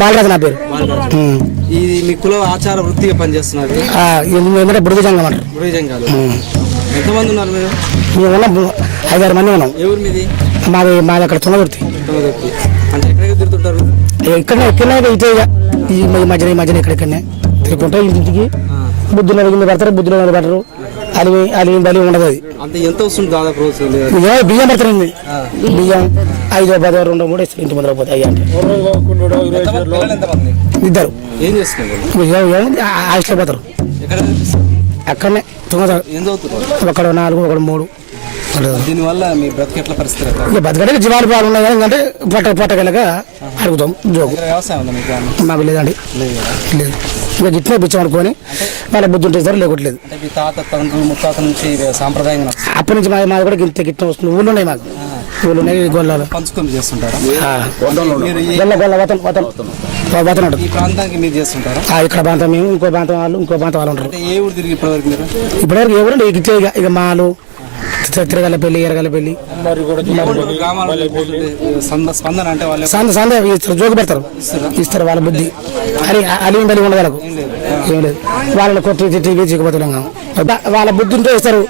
బాలరాజు నా పేరు. ఇది మీ కుల ఆచార వృత్తిగా పనిచేస్తున్నారు. ఏంటంటే బుడిగ జంగం అంటారు. బురేజంగాలు ఎంతమంది ఉన్నారు మీరు? మేము ఉన్నాం ఐదారు మంది ఉన్నాం. ఊరు మీది? మాది మాది అక్కడ తొమ్మిది అంటే ఎక్కడికి తిరుగుతుంటారు? ఇక్కడనే ఇక్కడనే ఇదే ఈ మధ్యన ఈ మధ్యన ఇక్కడికనే తిరుగుకుంటే ఇంటికి బుద్ధులు కింద పెడతారు బుద్ధులు పెడతారు. అది అది బలి ఉండదు అది. ఎంత వస్తుంది దాదాపు రోజు? బియ్యం పెడతారండి బియ్యం ఐదో పదో రెండో మూడు ఇస్తారు ఇంటి ముందర పిల్లలు ఎంతమంది ఇద్దరు. ఏం చేస్తున్నారు? ఆయుష్లో పోతారు? అక్కడనే ఒకడు నాలుగు ఒకడు మూడు. దీనివల్ల మీ బ్రతికి ఎట్లా పరిస్థితి బతకడానికి జీవాలు ఉన్నాయి కానీ ఏంటంటే పొట్ట పొట్టగలక అడుగుతాం జోగు. వ్యవసాయం ఉందా మీకు? ఏమన్నా? మాకు లేదండి. లేదు కదా. లేదు. ఇక గిట్లే పిచ్చాం అనుకొని వాళ్ళ బుద్ధి ఉంటే సార్ లేకట్లేదు అంటే మీ తాత తండ్రులు ముత్తాత నుంచి ఇది సాంప్రదాయంగా నడుస్తుంది. అప్పటి నుంచి మా మాది కూడా గిట్ల గిట్ల వస్తుంది. ఊళ్ళు ఉన్నాయి మాకు. ఊళ్ళు ఉన్నాయి గొల్లాలు. పంచుకొని చేస్తుంటారా? గొల్ల గొల్ల వతన్ వతన్ వతన్ ఉంటుంది. ఈ ప్రాంతానికి మీరు చేస్తుంటారా? ఆ, ఇక్కడ ప్రాంతం మేము ఇంకో ప్రాంతం వాళ్ళు ఇంకో ప్రాంతం వాళ్ళు ఉంటారు. అంటే ఏ ఊరు తిరిగి ఇప్పటివరకు మీరు? ఇప్పటివరకు ఎవరు ఇక ఇక మాలు తిరగల పెళ్ళి పెళ్ళి. స్పందన అంటే వాళ్ళు సంద ఇస్తారు, జోగు పెడతారు. ఇస్తారు? వాళ్ళ బుద్ధి. అని అలిం బలి ఉండదు వాళ్ళకు. ఏం లేదు. వాళ్ళని కొట్టి తిట్టి చిక్కుపోతున్నాం వాళ్ళ బుద్ధి ఉంటే ఇస్తారు.